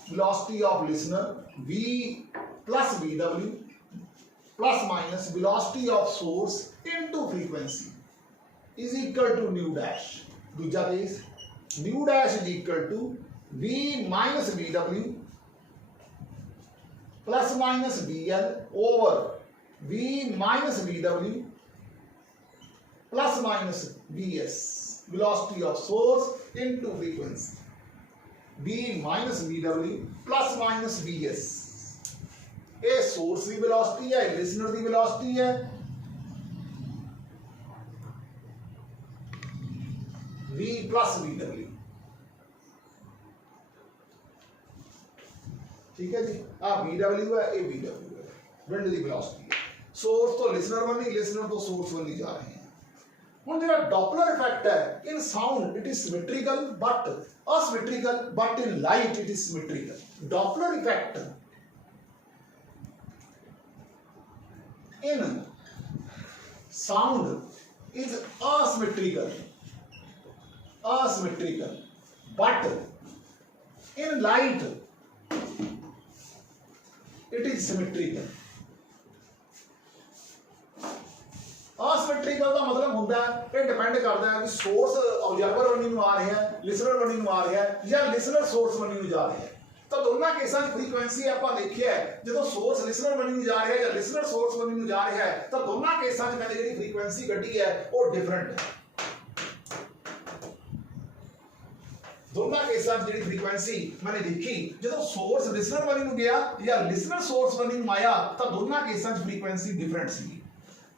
velocity of listener v plus vw plus minus velocity of source into frequency is equal to new dash दूजा case new dash is equal to v minus vw plus minus VL over V minus VW plus minus VS velocity of source into frequency V minus VW plus minus VS ये source की velocity है listener की velocity है V plus VW ठीक है जी VW है ये VW है विंड की वेलोसिटी सोर्स तो लिसनर बनी लिसनर तो सोर्स बनी जा रहे हैं ਹੁਣ ਜਿਹੜਾ ਡੋਪਲਰ ਇਫੈਕਟ ਹੈ in sound it is symmetrical but asymmetrical but in light it is symmetrical Doppler effect in sound is asymmetrical but in light it is symmetrical asymmetrical ਦਾ ਮਤਲਬ ਹੁੰਦਾ ਹੈ ਇਹ ਡਿਪੈਂਡ ਕਰਦਾ ਹੈ ਕਿ ਸੋਰਸ ਆਬਜ਼ਰਵਰ ਬਣੀ ਨੂੰ ਆ ਰਿਹਾ ਹੈ ਲਿਸਨਰ ਬਣੀ ਨੂੰ ਆ ਰਿਹਾ ਹੈ ਜਾਂ ਲਿਸਨਰ ਸੋਰਸ ਬਣੀ ਨੂੰ ਜਾ ਰਿਹਾ ਹੈ ਤਾਂ ਦੋਨਾਂ ਕੇਸਾਂ 'ਚ ਫ੍ਰੀਕੁਐਂਸੀ ਆਪਾਂ ਦੇਖਿਆ ਹੈ ਜਦੋਂ ਸੋਰਸ ਲਿਸਨਰ ਬਣੀ ਨੂੰ ਜਾ ਰਿਹਾ ਹੈ ਜਾਂ ਲਿਸਨਰ ਸੋਰਸ ਬਣੀ ਨੂੰ ਜਾ ਰਿਹਾ ਹੈ ਤਾਂ ਦੋਨਾਂ ਕੇਸਾਂ 'ਚ ਮੈंने ਜਿਹੜੀ ਫ੍ਰੀਕੁਐਂਸੀ ਕੱਢੀ ਹੈ ਉਹ ਡਿਫਰੈਂਟ ਹੈ दोनों केसां जिहड़ी फ्रीक्वेंसी मैंने देखी जो सोर्स लिसनर बनी ਨੂੰ गया या लिसनर सोर्स बनी ਨੂੰ आया तो दोनों केसां च फ्रीक्वेंसी डिफरेंट सी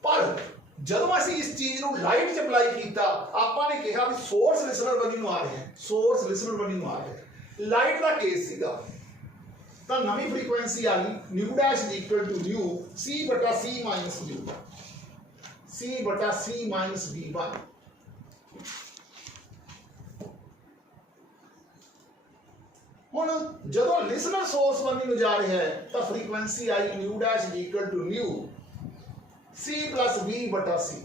पर ਜਦੋਂ ਅਸੀਂ ਇਸ ਚੀਜ਼ ਨੂੰ ਲਾਈਟ 'ਚ ਅਪਲਾਈ ਕੀਤਾ ਆਪਾਂ ਨੇ ਕਿਹਾ ਵੀ ਸੋਰਸ ਲਿਸਨਰ ਬਣੀ ਨੂੰ ਆ ਰਿਹਾ ਹੈ ਸੋਰਸ ਲਿਸਨਰ ਬਣੀ ਨੂੰ ਆ ਰਿਹਾ ਹੈ ਲਾਈਟ ਦਾ ਕੇਸ ਸੀਗਾ ਤਾਂ ਨਵੀਂ ਫ੍ਰੀਕੁਐਂਸੀ ਆ ਗਈ nu dash equal to nu c/c minus nu c/c minus v1 ਹੁਣ ਜਦੋਂ ਲਿਸਨਰ ਸੋਰਸ ਬਣੀ ਨੂੰ ਜਾ ਰਿਹਾ ਹੈ ਤਾਂ ਫ੍ਰੀਕੁਐਂਸੀ ਆਈ nu dash equal to nu c plus v/c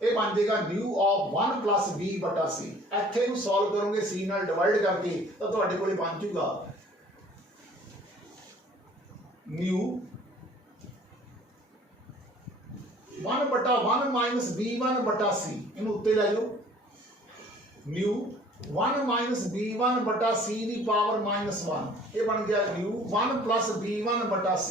ਇਹ ਬਣ ਜਾਏਗਾ ਨਿਊ ਆਫ 1 plus v/c ਇੱਥੇ ਨੂੰ ਸੋਲਵ ਕਰੋਗੇ c ਨਾਲ ਡਿਵਾਈਡ ਕਰਕੇ ਤਾਂ ਤੁਹਾਡੇ ਕੋਲੇ ਬਣ ਜਾਊਗਾ ਨਿਊ 1/1 minus v1/c ਇਹਨੂੰ ਉੱਤੇ ਲੈ ਜਾਓ ਨਿਊ 1 minus v1/c ਦੀ ਪਾਵਰ -1 ਇਹ ਬਣ ਗਿਆ new 1 plus v1/c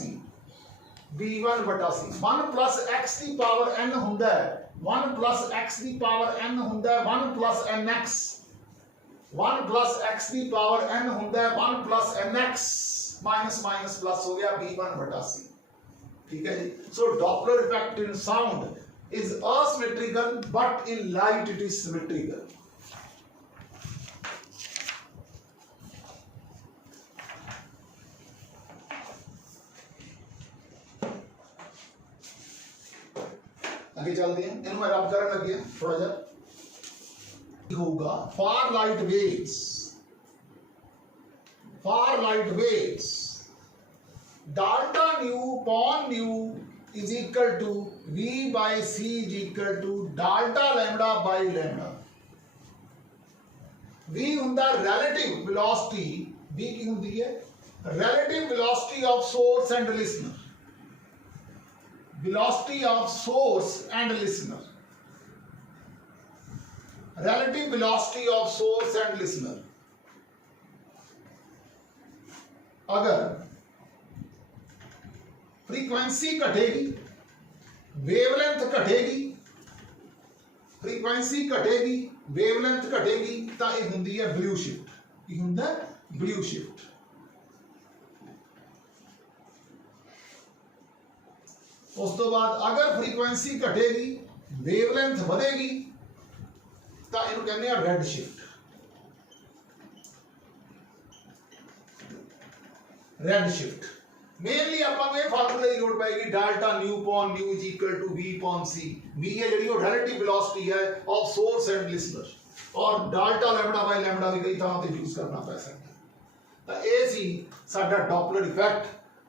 1 plus x ਦੀ ਪਾਵਰ n ਹੁੰਦਾ ਹੈ 1 plus x ਦੀ ਪਾਵਰ n ਹੁੰਦਾ ਹੈ 1 plus nx 1 plus x ਦੀ ਪਾਵਰ n ਹੁੰਦਾ ਹੈ 1 plus nx माइनस प्लस हो गया v1/c ठीक है जी so Doppler effect in sound is asymmetrical but in light it is symmetrical आगे चलते हैं इनको मैं रब करने लगे थोड़ा सा होगा for light waves delta nu upon nu is equal to v by c is equal to delta lambda by lambda v ਹੁੰਦਾ relative velocity v ਕੀ ਹੁੰਦੀ ਹੈ relative velocity of source and listener. Velocity of source and listener. Relative velocity of source and listener. अगर frequency घटेगी, wavelength घटेगी, frequency घटेगी, wavelength घटेगी, तो यह होंगी है ब्लू शिफ्ट. यह होंगे ब्लू शिफ्ट. उस तो बाद अगर फ्रीक्वेंसी घटेगी, वेवलेंथ बढ़ेगी, तो इन्हों कहने हैं red shift. Red shift mainly आपां ये फार्मूले की लोड़ पैगी. Delta nu upon nu is equal to v upon c. v है जिहड़ी वो रिलेटिव वेलोसिटी है ऑफ सोर्स एंड लिसनर, और डेल्टा लैम्बडा बाय लैम्बडा भी कई तरह से यूज करना पै सकता. तो ये सी साडा डॉपलर इफेक्ट,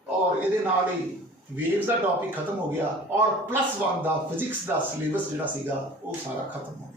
और इहदे नाल ही वेव्स का टॉपिक खत्म हो गया, और +1 दा फिजिक्स का सिलेबस जिहड़ा सीगा वो सारा खत्म हो गया.